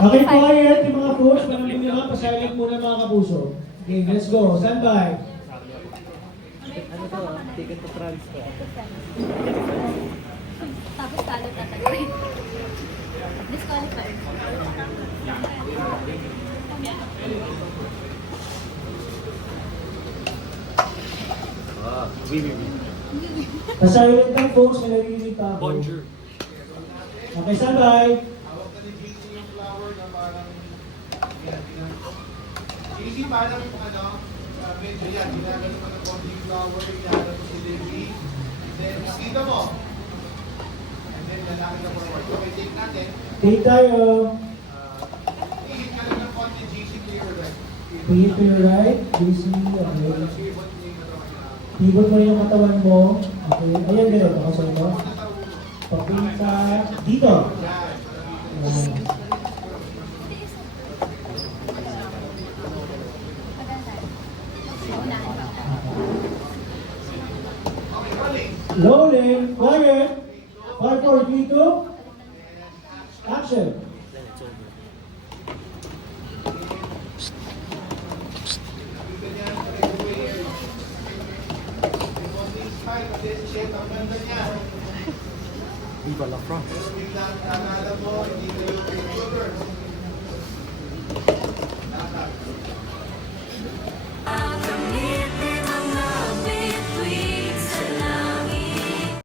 Okay, quiet yung mga push. Mga naman, pa-silent muna mga kapuso. Okay, let's go. Stand by. Ano to? Ticket to France to. Tapos talo tatagay. Disqualified. Oui, oui, oui. Pa-silent ang phones, may narinig pa ako. Bonjour. Okay, stand by. Easy parang ano, medyo yan, ginagano mo ng konting flower, ginagano mo si Lily. Then, makita mo. And then, lalaki na forward. Okay, take natin. Take tayo. Ihit ka lang ng konti, GC clear right. Pivot to your right. DC. Okay. Pivot mo yung katawan mo. Okay. Ayan, ganun. Ako sa ito. Papinta. Dito. Ayan. Rolling. Quiet. 5, 4, 3, 2. Action. Then it's over. Viva la France. Biglang kakala mo, hindi kayo YouTuber.